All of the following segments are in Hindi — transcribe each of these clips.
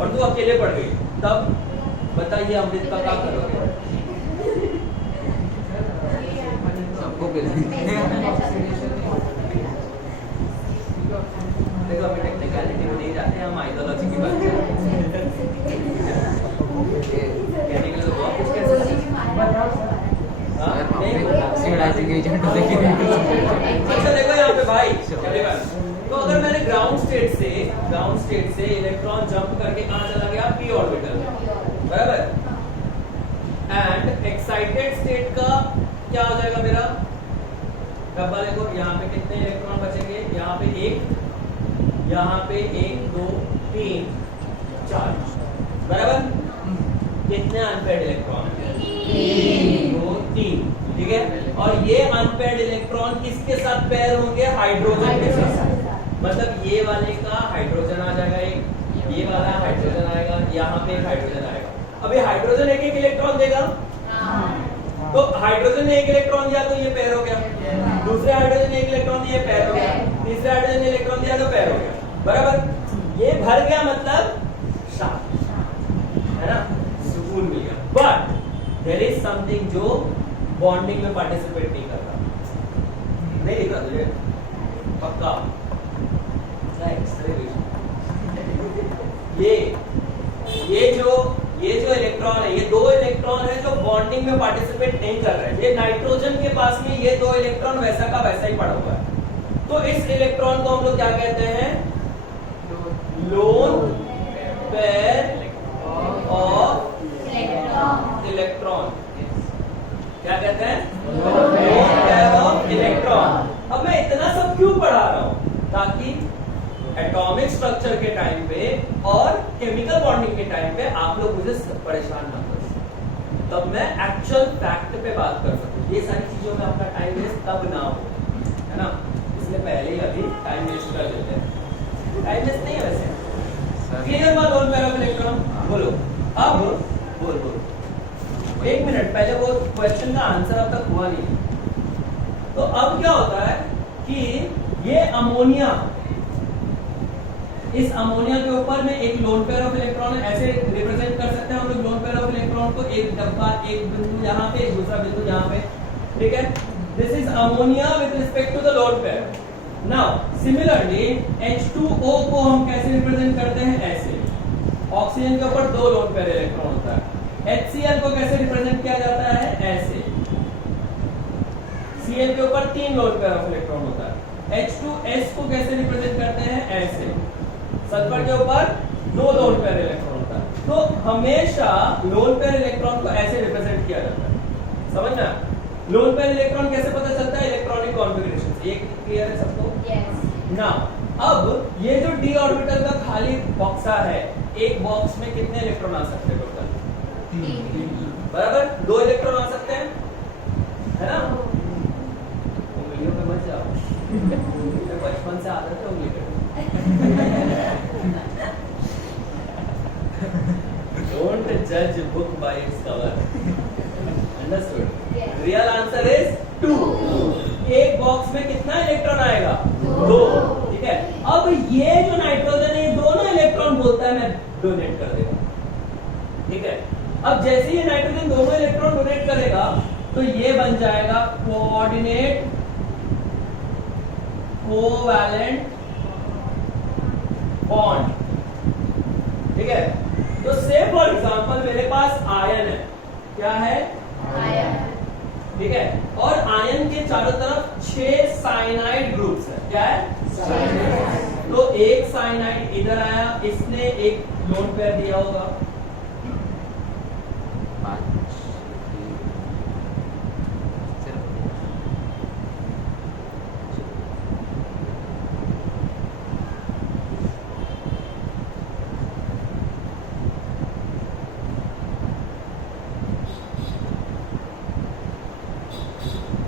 और तू अकेले पड़ गई, तब बताइए अमृत का क्या करोगे? सबको देखो अभी टेक्निकलिटी में नहीं जाते, हम आइडियोलॉजी की बात कर रहे हैं। कहने के लिए तो बहुत कुछ कह सकते हैं। अच्छा देखो यहाँ पे भाई, तो अगर मैंने ग्राउंड स्टेट से इलेक्ट्रॉन जंप करके कहाँ चला गया? पी ऑर्बिटल, बराबर। एंड एक्साइटेड स्टेट का क्या हो जाएगा मेरा डब्बा? देखो यहाँ पे कितने इलेक्ट्रॉन बचेंगे? यहाँ पे एक, यहाँ पे 1 2 3 4, बराबर। कितने अनपेयर्ड इलेक्ट्रॉन? 3 2 3, ठीक है। और ये अनपेयर्ड इलेक्ट्रॉन किसके साथ पेयर होंगे? हाइड्रोजन के साथ। मतलब ये वाले का हाइड्रोजन आ जाएगा एक, ये वाला हाइड्रोजन आएगा, यहाँ पे एक हाइड्रोजन आएगा। अब ये हाइड्रोजन एक इलेक्ट्रॉन देगा, तो हाइड्रोजन ने एक इलेक्ट्रॉन दिया तो ये पेयर हो गया, दूसरे हाइड्रोजन ने एक इलेक्ट्रॉन दिया पेयर हो गया, तीसरे हाइड्रोजन ने इलेक्ट्रॉन दिया तो पेयर हो गया, बराबर। ये भर गया मतलब शांत, है ना, सुकून मिल गया। बट देयर इज समथिंग जो बॉन्डिंग में पार्टिसिपेट नहीं कर रहा, नहीं दिख रहा तुझे? पक्का? ये जो इलेक्ट्रॉन है, ये 2 इलेक्ट्रॉन है जो बॉन्डिंग में पार्टिसिपेट नहीं कर रहे हैं। ये नाइट्रोजन के पास में ये 2 इलेक्ट्रॉन वैसा का वैसा ही पड़ा हुआ है। तो इस इलेक्ट्रॉन को हम लोग क्या कहते हैं? Loan pair of electron. क्या कहते हैं? Loan pair of electron. अब मैं इतना सब क्यों पढ़ा रहा हूं? ताकि एटॉमिक स्ट्रक्चर के टाइम पे और केमिकल बॉन्डिंग के टाइम पे आप लोग मुझे परेशान ना कर सकें, तब मैं एक्चुअल फैक्ट पे बात कर सकूं। ये सारी चीजों में अपना टाइम वेस्ट तब ना हो, है ना। इसलिए पहले ही अभी टाइम वेस्ट कर देते हैं। टाइम वेस्ट नहीं है वैसे। क्लियर बात? लोन पेयर ऑफ इलेक्ट्रॉन बोलो। अब बोल 1 मिनट पहले वो क्वेश्चन का आंसर अब तक हुआ नहीं। तो अब क्या होता है कि ये अमोनिया, इस अमोनिया के ऊपर में एक लोन पेयर ऑफ इलेक्ट्रॉन ऐसे रिप्रेजेंट कर सकते हैं हम लोग। लोन पेयर ऑफ इलेक्ट्रॉन को एक डब्बा, एक बिंदु यहाँ पे, एक दूसरा बिंदु यहाँ पे, ठीक है। This is ammonia with respect to the lone pair. Now similarly H2O को हम कैसे रिप्रेजेंट करते हैं? ऐसे। ऑक्सीजन के ऊपर 2 लोन पेयर इलेक्ट्रॉन होता है। HCl को कैसे रिप्रेजेंट किया जाता है? ऐसे। Cl के ऊपर 3 लोन पेयर ऑफ इलेक्ट्रॉन होता है। H2S को कैसे रिप्रेजेंट करते हैं? ऐसे। सल्फर के ऊपर 2 लोन पेयर इलेक्ट्रॉन होता है। तो हमेशा लोन पेयर इलेक्ट्रॉन को ऐसे रिप्रेजेंट किया जाता है, समझना। लोन पेयर इलेक्ट्रॉन कैसे पता चलता है? इलेक्ट्रॉनिक कॉन्फ़िगरेशन से। ये क्लियर है सबको? यस। नाउ अब ये जो d ऑर्बिटल का खाली बॉक्सा है, एक बॉक्स में कितने इलेक्ट्रॉन आ सकते हैं टोटल? 3, बराबर। 2 इलेक्ट्रॉन आ सकते हैं, है ना। उंगलियों पे मत जाओ, बचपन से आदत है उंगली पे। Don't judge book by its cover. Understood? Yes. Real answer is 2. एक बॉक्स में कितना इलेक्ट्रॉन आएगा? 2, ठीक है। अब ये जो नाइट्रोजन है, ये दोनों इलेक्ट्रॉन बोलता है मैं डोनेट कर देगा, ठीक है। अब जैसे ही नाइट्रोजन दोनों इलेक्ट्रॉन डोनेट करेगा तो ये बन जाएगा कोऑर्डिनेट कोवैलेंट बॉन्ड, ठीक है। तो से फॉर एग्जांपल मेरे पास आयन है, क्या है? आयन, ठीक है। और आयन के चारों तरफ 6 साइनाइड ग्रुप्स है, क्या है? तो एक साइनाइड इधर आया, इसने एक लोन पेयर दिया होगा,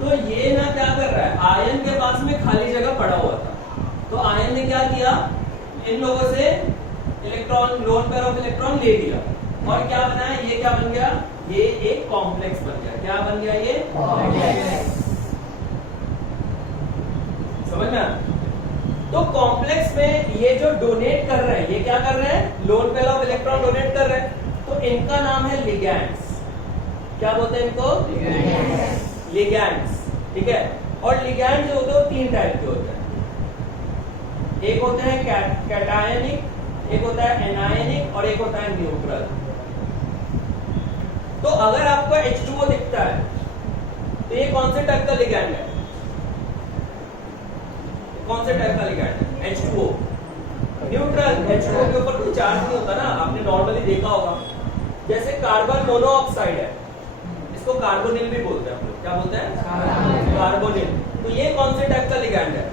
तो ये ना क्या कर रहा है? आयन के पास में खाली जगह पड़ा हुआ था, तो आयन ने क्या किया? इन लोगों से electron, loan pair of electron ले लिया और क्या बनाया? ये क्या बन गया? ये एक कॉम्प्लेक्स बन गया। क्या बन गया? ये कॉम्प्लेक्स। समझ में? तो कॉम्प्लेक्स में ये जो डोनेट कर रहे हैं, ये क्या कर रहे हैं? Loan pair of electron donate कर रहे हैं, तो इनका नाम है लिगैंड्स। क्या बोलते हैं इनको? लिगैंड्स। ठीक है। और लिगैंड जो होते हैं वो 3 टाइप के होते हैं। एक होते हैं कैटायनिक, एक होता है एनायनिक और एक होता है न्यूट्रल। तो अगर आपको H2O दिखता है तो ये कौन से टाइप का लिगैंड है? कौन से टाइप का लिगैंड है? H2O neutral. H2O के ऊपर कोई चार्ज नहीं होता ना, आपने नॉर्मली देखा होगा। जैसे कार्बन मोनोऑक्साइड है, इसको कार्बोनिल भी बोलते हैं हम लोग। क्या बोलते हैं? कार्बोनिल। तो ये कौन से टाइप का लिगैंड है?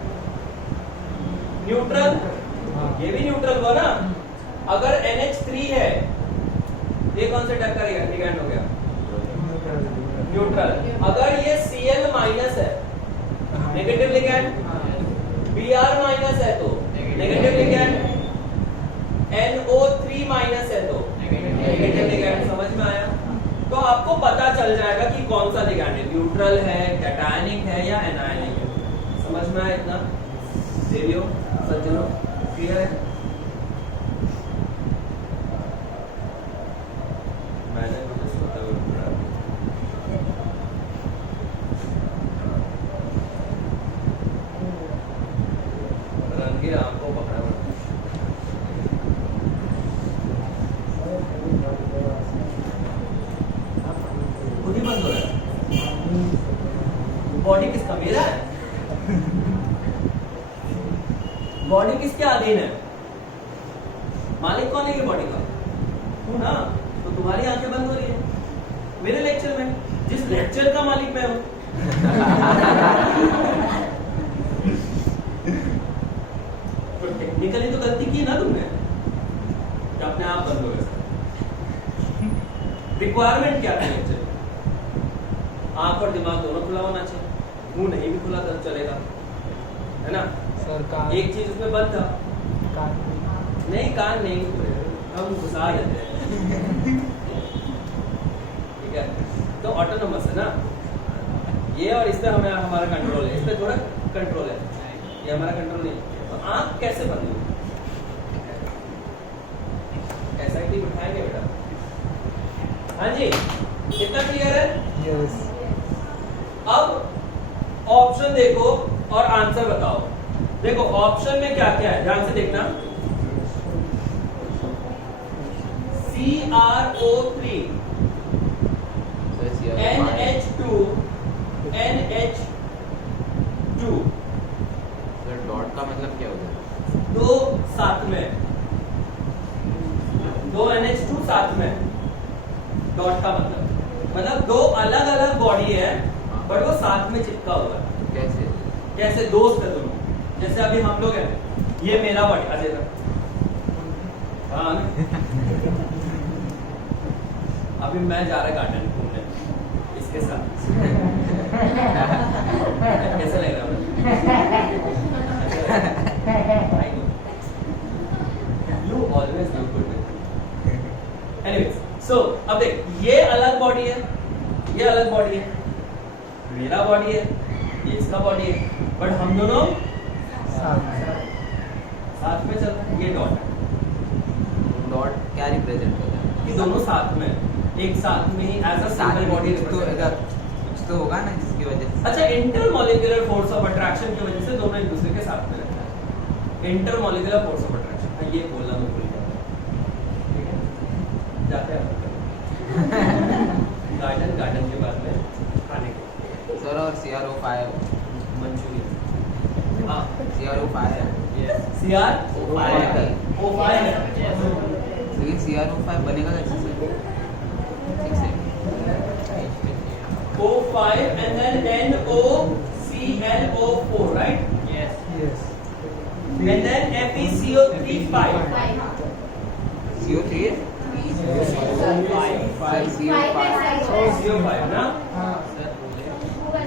न्यूट्रल। ये भी न्यूट्रल हुआ ना। अगर NH3 है, ये कौन से टाइप का लिगैंड हो गया? न्यूट्रल। अगर ये Cl माइनस है, नेगेटिव लिगैंड। Br माइनस है तो नेगेटिव लिगैंड। NO3 माइनस है तो नेगेटिव लिगैंड। समझ में आया? तो आपको पता चल जाएगा कि कौन सा लिगैंड है, न्यूट्रल है, कैटायनिक है या एनायनिक है। समझ में आया इतना? देवियो, सज्जनों, क्लियर है? मैंने कुछ इसको रंगे आपको पकड़ा खुद ही बंद हो रहा है। बॉडी किसका? मेरा है। बॉडी किसके अधीन है? मालिक कौन है ये बॉडी का? ना, तो तुम्हारी आंखें बंद हो रही है मेरे लेक्चर में, जिस लेक्चर का मालिक मैं हूं। तो टेक्निकली तो गलती की ना तुमने, कि अपने आप बंद हो गए। रिक्वायरमेंट क्या थी लेक्चर? आंख और दिमाग दोनों खुला होना चाहिए, मुंह नहीं भी खुला तो चलेगा, है ना? एक चीज उसमें बंद था, नहीं कान नहीं, हम घुसा देते हैं। ठीक है, तो ऑटोनोमस है ना ये, और इस पे हमें हमारा कंट्रोल है, इस पे थोड़ा कंट्रोल है, ये हमारा कंट्रोल नहीं। तो आंख कैसे बंद होगी? SIT बिठाएंगे बेटा। हाँ जी, कितना क्लियर है? यस। अब ऑप्शन देखो और आंसर बताओ। देखो ऑप्शन में क्या क्या है, ध्यान से देखना। CrO3, NH2, NH2। डॉट का मतलब क्या होता है? दो साथ में, दो NH2 साथ में। डॉट का मतलब दो अलग अलग बॉडी है, बट वो साथ में चिपका हुआ है। कैसे? कैसे? दोस्त है दोनों। जैसे अभी हम लोग हैं, ये मेरा बॉडी, अजय का। हाँ अभी मैं जा रहा गार्डन घूमने इसके साथ। कैसे लग रहा है? You always look good with me. Anyways, so अब देख, ये अलग बॉडी है, ये अलग बॉडी है, मेरा बॉडी है, ये इसका बॉडी है, बट हम दोनों साथ में चल रहे हैं। ये डॉट है। डॉट क्या रिप्रेजेंट करता है? ये दोनों साथ में, एक साथ में ही एज अ सिंगल बॉडी। कुछ तो होगा ना जिसकी वजह से। अच्छा, इंटरमॉलिक्यूलर फोर्स ऑफ अट्रैक्शन की वजह से दोनों एक दूसरे के साथ में रहते हैं। इंटरमॉलिक्यूलर फोर्स ऑफ अट्रैक्शन, ये बोलना मैं भूल गया। ठीक है, जाते हैं गार्डन के बाद में खाने को। सर और CrO5 मंचूरियन। हाँ, CrO5 है। CrO5 है। लेकिन CrO5 बनेगा कैसे सर? ठीक से। O5 and then NOClO4, right? Yes. And then FeCO3 5. CO3 है? CO5 ना?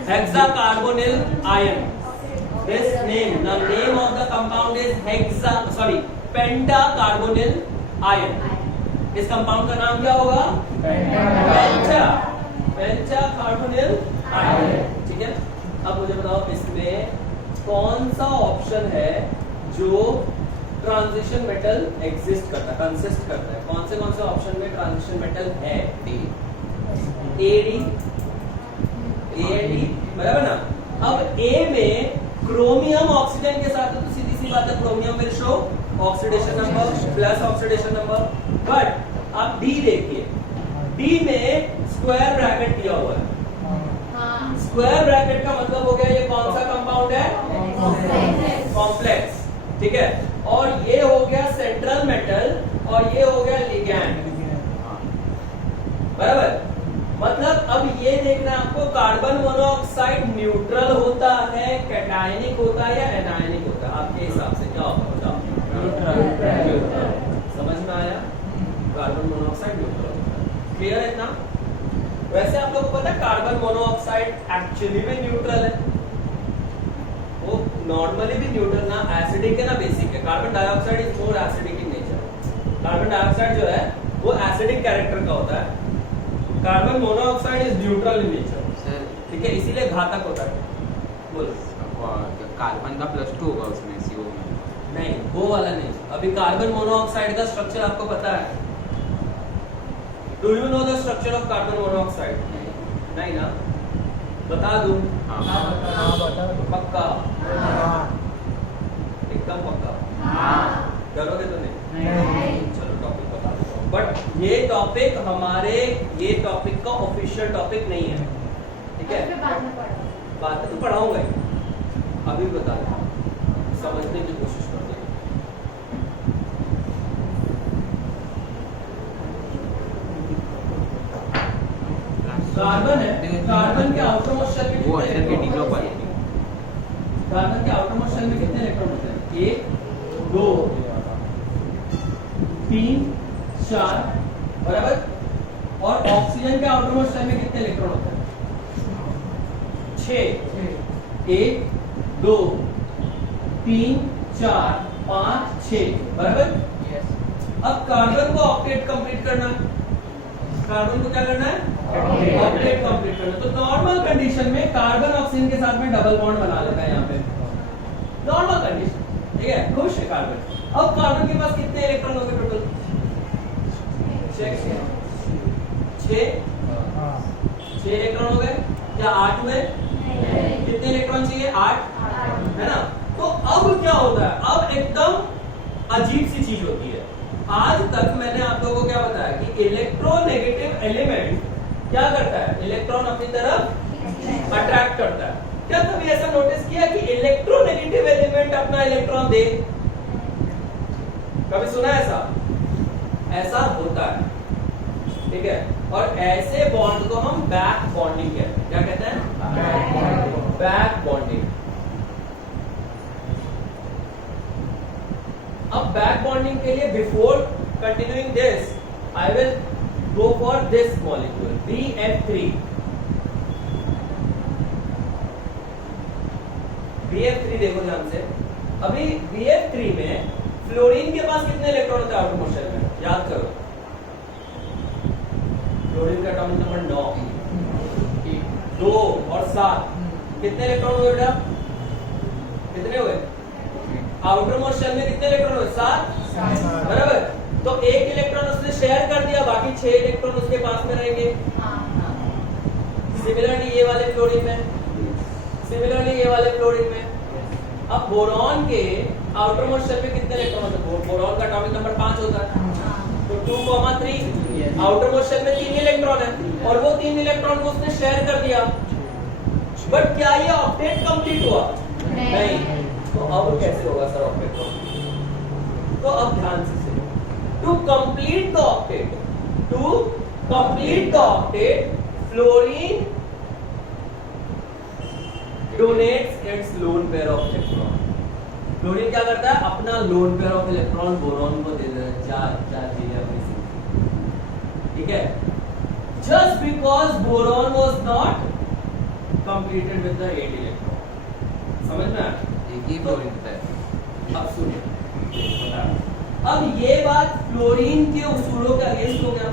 Hexacarbonyl ion. This name, the name of the compound is pentacarbonyl ion. इस कंपाउंड का नाम क्या होगा? पेंटाकार्बोनिल आयन। ठीक है, अब मुझे बताओ इसमें कौन सा ऑप्शन है जो ट्रांजिशन मेटल एग्जिस्ट करता है, कंसिस्ट करता है? कौन से ऑप्शन में ट्रांजिशन मेटल है? डी एडी, एडी, बराबर ना? अब ए में क्रोमियम ऑक्सीजन के साथ है, तो सीधी सी बात है chromium will show oxidation number plus oxidation number. But आप डी देखिए, डी में स्क्वायर ब्रैकेट दिया हुआ है। स्क्वायर ब्रैकेट का मतलब हो गया ये कौन सा कंपाउंड है? कॉम्प्लेक्स, ठीक है। और ये हो गया सेंट्रल मेटल और ये हो गया लिगैंड, बराबर। मतलब अब ये देखना है आपको, कार्बन मोनोऑक्साइड न्यूट्रल होता है, कैटायनिक होता है या एनायनिक होता है? आपके हिसाब से क्या होगा बताओ? न्यूट्रल। समझ में आया? कार्बन मोनोऑक्साइड न्यूट्रल होता है। क्लियर है इतना? वैसे आप लोगों को पता है कार्बन मोनोऑक्साइड एक्चुअली भी न्यूट्रल है। वो नॉर्मली भी न्यूट्रल, ना एसिडिक है ना बेसिक है। Carbon dioxide is more acidic in nature. Carbon dioxide जो है वो एसिडिक कैरेक्टर का होता है, carbon monoxide is neutral in nature, sir. ठीक है, इसीलिए घातक होता है। बोलो। कार्बन का +2 होगा उसमें CO में। नहीं, वो वाला नहीं। अभी कार्बन मोनोऑक्साइड का स्ट्रक्चर आपको पता है? Do you know the structure of carbon monoxide? नहीं ना? बता दूं? पक्का? एकदम पक्का? डरोगे तो नहीं? चलो टॉपिक बता देता हूँ। बट ये टॉपिक हमारे, ये टॉपिक का ऑफिशियल टॉपिक नहीं है, ठीक है? बात तो पढ़ाऊंगा ही, अभी बता रहा हूँ, समझने की कोशिश करते हैं। कार्बन है, कार्बन के आउटरमोस्ट शेल में वो कितने अंदर के इलेक्ट्रॉन डिग्लो होते हैं? कार्बन के आउटरमोस्ट शेल में कितने इलेक्ट्रॉन होते हैं? 1 2 3 4, बराबर। और ऑक्सीजन के आउटरमोस्ट शेल में कितने इलेक्ट्रॉन होते हैं? 6। 1 2 3 4 5 6, बराबर। अब कार्बन को ऑक्टेट कंप्लीट करना है। कार्बन को क्या करना है? ऑक्टेट कंप्लीट करना। तो नॉर्मल कंडीशन में कार्बन ऑक्सीजन के साथ में डबल बॉन्ड बना लेता है यहाँ पे, नॉर्मल कंडीशन, ठीक है, खुश है कार्बन। अब कार्बन के पास कितने इलेक्ट्रॉन होंगे टोटल? चेक 6 इलेक्ट्रॉन हो गए क्या? 8 हुए? कितने इलेक्ट्रॉन चाहिए? 8, है ना? तो अब क्या होता है? अब एकदम अजीब सी चीज होती है। आज तक मैंने आप लोगों को क्या बताया कि इलेक्ट्रोनेगेटिव एलिमेंट क्या करता है? इलेक्ट्रॉन अपनी तरफ अट्रैक्ट करता है। क्या कभी ऐसा नोटिस किया कि इलेक्ट्रोनेगेटिव एलिमेंट अपना इलेक्ट्रॉन दे? कभी सुना ऐसा? ऐसा होता है, ठीक है। और ऐसे बॉन्ड को हम बैक बॉन्डिंग कहते हैं। क्या कहते हैं? Back bonding. अब बैक बॉन्डिंग के लिए before continuing this I will go for this molecule BF3। BF3 देखो ध्यान से। अभी BF3 में फ्लोरीन के पास कितने इलेक्ट्रॉन होते हैं आउटरमोस्ट शेल में? याद करो। फ्लोरीन का एटॉमिक नंबर 9, 2 और 7। कितने इलेक्ट्रॉन हुए बेटा? कितने हुए? आउटरमोस्ट शेल में कितने इलेक्ट्रॉन हुए? 7, बराबर। तो एक इलेक्ट्रॉन उसने शेयर कर दिया, बाकी 6 इलेक्ट्रॉन उसके पास में रहेंगे। सिमिलरली ये वाले फ्लोरीन में, सिमिलरली ये वाले फ्लोरीन में। अब बोरॉन के आउटरमोस्ट शेल में कितने इलेक्ट्रॉन होते हैं? बोरॉन का एटॉमिक नंबर 5 होता है, तो 2,3। आउटरमोस्ट शेल में 3 इलेक्ट्रॉन है और वो 3 इलेक्ट्रॉन को उसने शेयर कर दिया। बट क्या ये ऑक्टेट कंप्लीट हुआ? नहीं। तो अब कैसे होगा सर ऑक्टेट कंप्लीट? तो अब ध्यान से सुनो। To complete the octet, to complete the octet, fluorine donates its lone pair of electron. Fluorine क्या करता है? अपना lone pair of electron boron को दे देता है। 4 चीजें अपनी, ठीक है। Just because boron was not completed with the 8 electron. समझ में आया? एक ही फ्लोरीन होता है। अब सुनिए, अब ये बात फ्लोरीन के उसूलों के अगेंस्ट हो गया।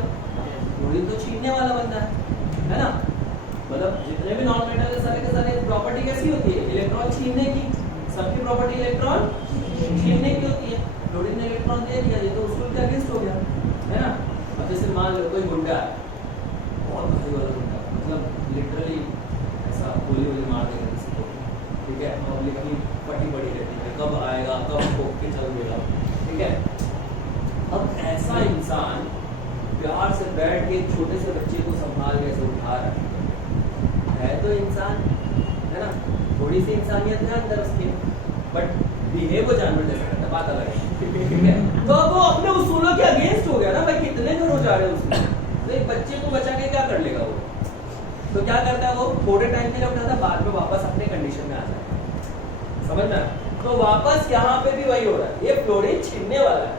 फ्लोरीन तो छीनने वाला बंदा है ना? मतलब जितने भी नॉन मेटल के सारे प्रॉपर्टी कैसी होती है? इलेक्ट्रॉन छीनने की। सबकी प्रॉपर्टी इलेक्ट्रॉन छीनने की होती है। फ्लोरीन ने इलेक्ट्रॉन दे दिया, ये तो उसको क्या अगेंस्ट हो गया, है ना। अब जैसे मान लो कोई गुंडा है, बहुत भारी वाला गुंडा, मतलब लिटरली ऐसा गोली मार देगा किसी को, ठीक है, पब्लिक की पटी पड़ी रहती है, कब आएगा, कब ठोक के चल देगा, ठीक है। अब ऐसा इंसान प्यार से बैठ के एक छोटे से बच्चे को संभाल के ऐसे उठा रहा है तो इंसान, है ना, थोड़ी सी इंसानियत है अंदर उसके, बट बिहेव वो जानवर जैसा करता है, बात अलग है, ठीक है। तो अब वो अपने उसूलों के अगेंस्ट हो गया ना भाई, कितने घरों जा रहे हैं उसमें, तो एक बच्चे को बचा के क्या कर लेगा वो, तो क्या करता है वो थोड़े टाइम के लिए उठाता है, बाद में वापस अपने कंडीशन में आ जाता है, समझ में। तो वापस यहाँ पे भी वही हो रहा है, ये फ्लोरीन छीनने वाला है,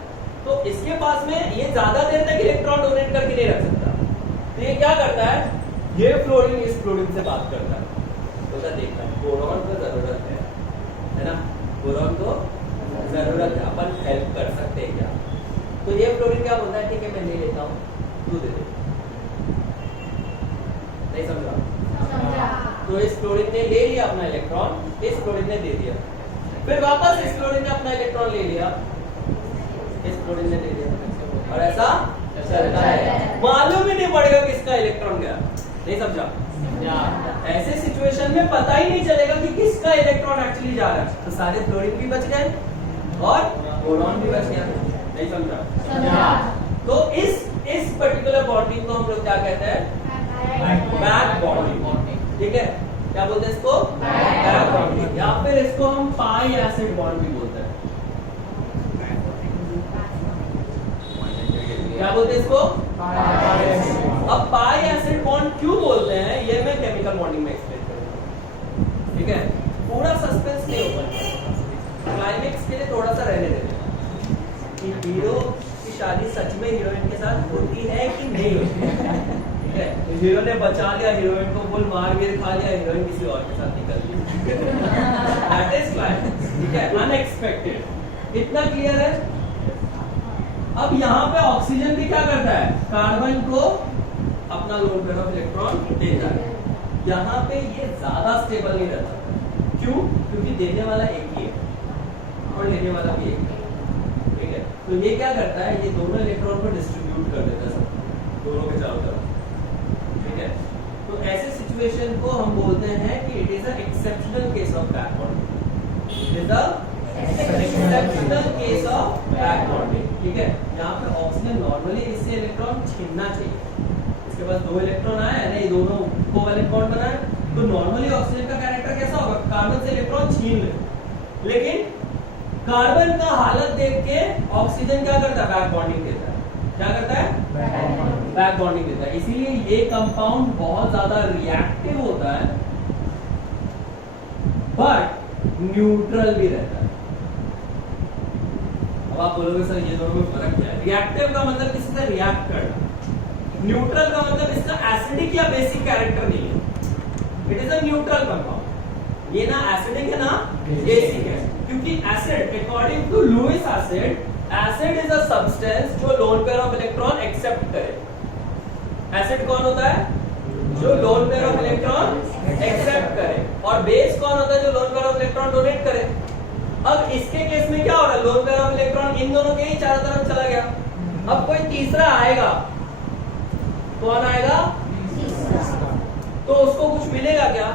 तो इसके पास में ये ज्यादा देर तक इलेक्ट्रॉन डोनेट करके नहीं रख सकता, तो ये क्या करता है, ये फ्लोरीन इस फ्लोरीन से बात करता है, तो देखता है बोरॉन को जरूरत है ना, बोरॉन को जरूरत है, अपन हेल्प कर सकते हैं क्या, तो ये फ्लोरीन क्या बोलता है, ठीक है मैं ले लेता हूँ, तू दे दे, नहीं समझा। तो इस फ्लोरीन ने ले लिया अपना इलेक्ट्रॉन, इस फ्लोरीन ने दे दिया, फिर वापस इस फ्लोरीन ने अपना इलेक्ट्रॉन ले लिया, इस फ्लोरीन ने दे दिया, और ऐसा चलता है, मालूम ही नहीं पड़ेगा किसका इलेक्ट्रॉन गया, नहीं समझा। ऐसे सिचुएशन में पता ही नहीं चलेगा कि किसका इलेक्ट्रॉन एक्चुअली जा रहा है, तो सारे फ्लोरीन भी बच गए और बोरॉन भी बच गया, नहीं समझा। तो इस पर्टिकुलर बॉन्डिंग को हम लोग क्या कहते हैं, बैक बॉन्डिंग, ठीक है, क्या बोलते हैं इसको, बैक बॉन्डिंग, या फिर इसको हम पाई एसिड बॉन्ड भी बोलते हैं, क्या बोलते हैं इसको, अब पाई एसिड बॉन्ड क्यों बोलते हैं ये मैं केमिकल बॉन्डिंग में एक्सप्लेन करूंगा, ठीक है, पूरा सस्पेंस नहीं ओपन, क्लाइमेक्स के लिए थोड़ा सा रहने देते कि हीरो की शादी सच में हीरोइन के साथ होती है कि नहीं होती है, ठीक है, हीरो ने बचा लिया हीरोइन को, बुल मार के खा लिया, हीरोइन किसी और के साथ निकल गई, दैट इज क्लाइमेक्स, ठीक है, अनएक्सपेक्टेड, इतना क्लियर है। अब यहाँ पे ऑक्सीजन भी क्या करता है, कार्बन को अपना लोन पेयर ऑफ इलेक्ट्रॉन देता है, यहाँ पे ये ज्यादा स्टेबल नहीं रहता, क्यों, क्योंकि देने वाला एक ही है और लेने वाला भी एक है, ठीक है, तो ये क्या करता है, ये दोनों इलेक्ट्रॉन को डिस्ट्रीब्यूट कर देता है सब दोनों के चारों तरफ, ठीक है। तो ऐसे सिचुएशन को हम बोलते हैं कि it is a exceptional case of back bonding, it is a exceptional case of back bonding, ठीक है। यहाँ पे ऑक्सीजन नॉर्मली इससे इलेक्ट्रॉन छीनना चाहिए, इसके पास दो इलेक्ट्रॉन आए हैं, ये दोनों कोवैलेंट बॉन्ड बना है, तो नॉर्मली ऑक्सीजन का कैरेक्टर कैसा होगा, कार्बन से इलेक्ट्रॉन छीन ले, लेकिन कार्बन का हालत देख के ऑक्सीजन क्या करता है, बैक बॉन्डिंग देता है, क्या करता है, बैक बॉन्डिंग देता है, इसीलिए ये कंपाउंड बहुत ज्यादा रिएक्टिव होता है बट न्यूट्रल भी रहता है। अब आप बोलोगे सर ये दोनों में फर्क क्या है, रिएक्टिव का मतलब किसी से रिएक्ट करना, न्यूट्रल का मतलब इसका एसिडिक या बेसिक कैरेक्टर नहीं है, it is a neutral compound, ये ना एसिडिक है ना बेसिक है, क्योंकि acid according to Lewis acid is a substance जो lone pair of electron accept करे। एसिड कौन होता है, जो lone pair of electron accept करे, और बेस कौन होता है, जो lone pair of electron donate करे। अब इसके केस में क्या हो रहा है, लोन पेयर ऑफ इलेक्ट्रॉन इन दोनों के ही चारों तरफ चला गया, अब कोई तीसरा आएगा, कौन आएगा, तो उसको कुछ मिलेगा क्या,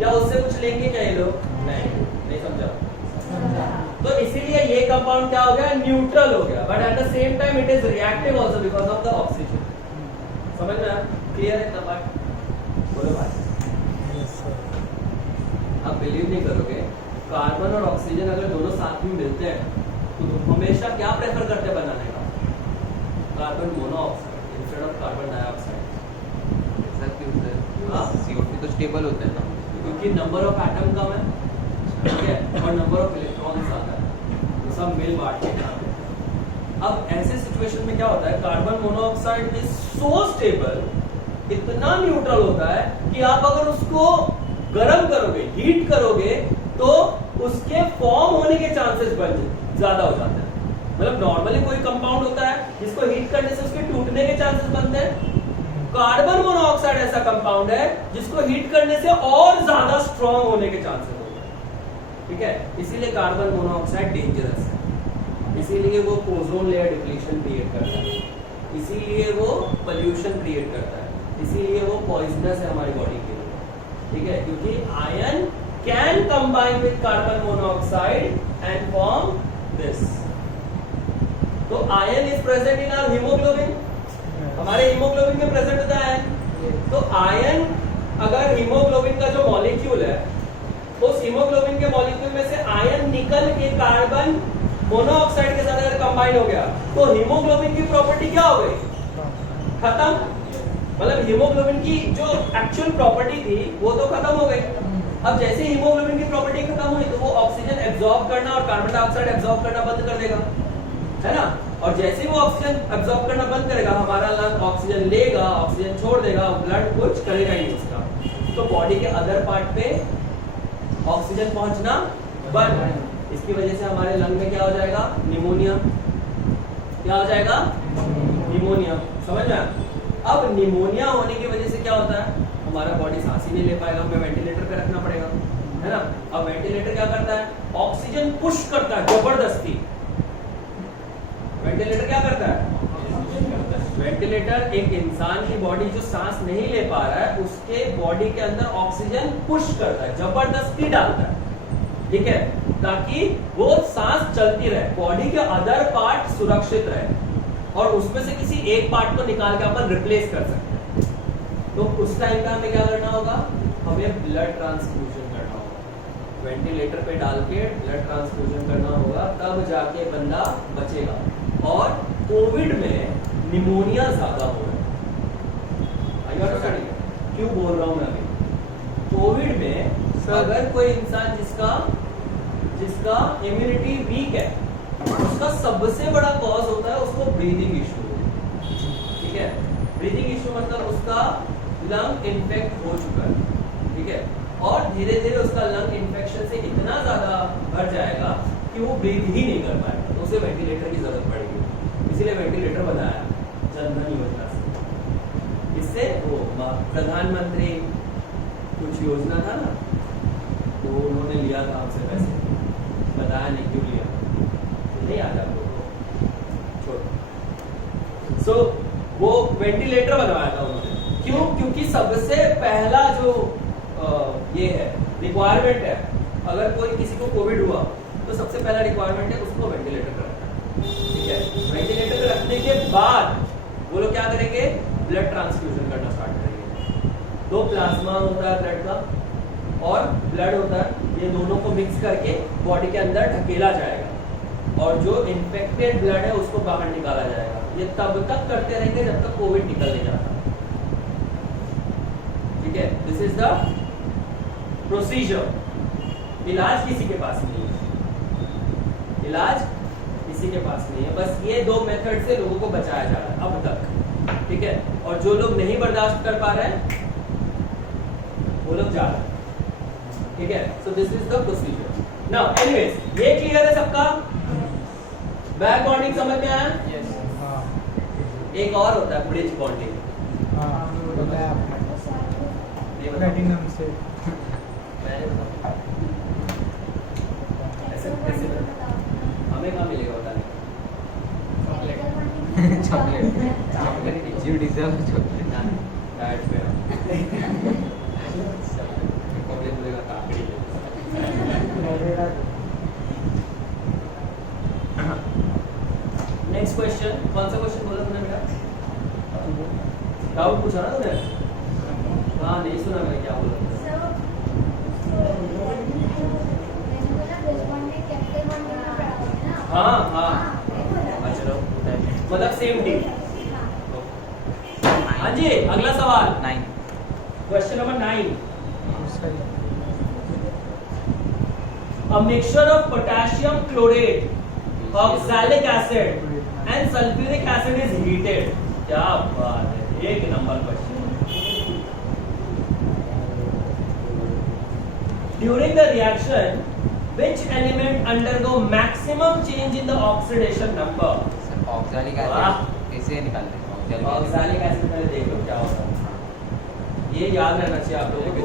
या उससे कुछ लेंगे क्या ये लोग, नहीं समझा। तो इसीलिए ये कंपाउंड क्या हो गया, न्यूट्रल हो गया, but at the same time it is reactive also because of the oxygen. समझ में आया, क्लियर है इतना बात, बोलो भाई। आप बिलीव नहीं करोगे, कार्बन और ऑक्सीजन अगर दोनों साथ में मिलते हैं तो तुम हमेशा क्या प्रेफर करते हैं बनाने का, carbon monoxide instead of carbon dioxide. ऐसा क्यों सर, CO2 तो स्टेबल होता है ना, क्योंकि नंबर ऑफ एटम कम है, ठीक है, और नंबर ऑफ इलेक्ट्रॉन ज्यादा है, तो सब मिल बांट के खाते हैं। अब ऐसे सिचुएशन में क्या होता है, carbon monoxide is so stable, इतना न्यूट्रल होता है कि आप अगर उसको गर्म करोगे, हीट करोगे, तो उसके फॉर्म होने के चांसेस ज्यादा हो जाते हैं। मतलब नॉर्मली कोई कंपाउंड होता है जिसको हीट करने से उसके टूटने के चांसेस बनते हैं, कार्बन मोनोऑक्साइड ऐसा कंपाउंड है जिसको हीट करने से और ज्यादा स्ट्रॉन्ग होने के चांसेस होते हैं, ठीक है, इसीलिए कार्बन मोनोऑक्साइड डेंजरस है। इसीलिए वो ओजोन लेयर डिप्लीशन क्रिएट करता है, इसीलिए वो पोल्यूशन क्रिएट करता है, इसीलिए वो पॉइजनस है हमारी बॉडी के लिए, ठीक है, क्योंकि iron can combine with carbon monoxide and form this. तो iron is present in our haemoglobin, हमारे हीमोग्लोबिन में प्रेजेंट होता है। तो आयन अगर हीमोग्लोबिन का जो मॉलिक्यूल है, उस हीमोग्लोबिन के मॉलिक्यूल में से आयन निकल के कार्बन मोनोऑक्साइड के साथ अगर कंबाइन हो गया तो हीमोग्लोबिन की प्रॉपर्टी क्या हो गई? खत्म। मतलब हीमोग्लोबिन की जो एक्चुअल प्रॉपर्टी थी वो तो खत्म हो गई। अब जैसे हीमोग्लोबिन की प्रॉपर्टी खत्म हुई तो वो ऑक्सीजन एब्जॉर्ब करना और कार्बन डाइऑक्साइड एब्जॉर्ब करना बंद कर देगा, है ना। और जैसे ही वो ऑक्सीजन एब्जॉर्ब करना बंद करेगा, हमारा लंग ऑक्सीजन लेगा, ऑक्सीजन छोड़ देगा, ब्लड कुछ करेगा ही नहीं उसका। तो बॉडी के अदर पार्ट पे ऑक्सीजन पहुंचना बंद। इसकी वजह से हमारे लंग में क्या हो जाएगा? निमोनिया। क्या हो जाएगा? निमोनिया। समझ में? अब निमोनिया होने की वजह से क्या होता है? हमारा बॉडी सांस ही नहीं ले पाएगा, हमें वेंटिलेटर पे रखना पड़ेगा, है ना। अब वेंटिलेटर क्या करता है? ऑक्सीजन पुश करता है जबरदस्ती। वेंटिलेटर क्या करता है? वेंटिलेटर एक इंसान की बॉडी जो सांस नहीं ले पा रहा है उसके बॉडी के अंदर ऑक्सीजन पुश करता है, जबरदस्ती डालता है, ठीक है, ताकि वो सांस चलती रहे, बॉडी के अदर पार्ट सुरक्षित रहे और उसमें से किसी एक पार्ट को निकाल के अपन रिप्लेस कर सकते हैं। तो उस टाइम पे हमें क्या करना होगा? हमें ब्लड ट्रांसफ्यूजन करना होगा, वेंटिलेटर पे डाल के ब्लड ट्रांसफ्यूजन करना होगा, तब जाके बंदा बचेगा। और कोविड में निमोनिया ज्यादा हो रहा है, क्यों बोल रहा हूं मैं अभी? कोविड में अगर कोई इंसान जिसका इम्यूनिटी वीक है, उसका सबसे बड़ा कॉज होता है उसको ब्रीदिंग इशू, ठीक है। ब्रीदिंग इशू मतलब उसका लंग इन्फेक्ट हो चुका है, ठीक है, और धीरे धीरे उसका लंग इन्फेक्शन से इतना ज्यादा बढ़ जाएगा कि वो ब्रीथ ही नहीं कर पाएगा, तो उसे वेंटिलेटर की जरूरत पड़ेगी। इसीलिए वेंटिलेटर बनाया जन धन योजना से। इससे वो प्रधानमंत्री कुछ योजना था ना, तो उन्होंने लिया था हमसे पैसे, बताया नहीं क्यों लिया, नहीं याद आपको? सो वो वेंटिलेटर बनवाया था उन्होंने। क्यों? क्योंकि सबसे पहला जो ये है रिक्वायरमेंट है, अगर कोई किसी को कोविड हुआ तो सबसे पहला रिक्वायरमेंट है उसको वेंटिलेटर पर रखना, ठीक है। वेंटिलेटर पर रखने के बाद वो लोग क्या करेंगे? ब्लड ट्रांसफ्यूजन करना स्टार्ट करेंगे। तो प्लाज्मा होता है ब्लड का और ब्लड होता है, ये दोनों को मिक्स करके बॉडी के अंदर ढकेला जाएगा और जो इन्फेक्टेड ब्लड है उसको बाहर निकाला जाएगा। ये तब तक करते रहेंगे जब तक कोविड निकल नहीं जाता, ठीक है। This is the procedure. इलाज किसी के पास नहीं है, इलाज किसी के पास नहीं है, बस ये दो मेथड से लोगों को बचाया जा रहा है अब तक, ठीक है। और जो लोग नहीं बर्दाश्त कर पा रहे हैं वो लोग जा रहे हैं, ठीक है। So this is the procedure. Now anyways, ये क्लियर है सबका? बैक बॉन्डिंग समझ में आया? यस। एक और होता है ब्रिज बॉन्डिंग। प्लैटिनम से ऐसे हमें कहाँ मिलेगा बता नहीं। Chocolate you deserve chocolate. Diet पे चॉकलेट मिलेगा, काकड़ी नेक्स्ट क्वेश्चन। कौन सा क्वेश्चन बोला तुमने बेटा? डाउट पूछा ना तुमने? हाँ, नहीं सुना मैंने क्या बोला। हाँ हाँ, चलो मतलब सेम टी। हाँ जी, अगला सवाल 9। Question number 9। A mixture of potassium chlorate, oxalic acid and sulfuric acid is heated. क्या बात है, एक number question. During the reaction, which element undergo maximum change in the oxidation number? Sir oxalic acid कैसे निकालते हैं? ऑक्सैलिक एसिड पहले देख लो क्या होता है, ये याद रहना चाहिए आप लोगों को।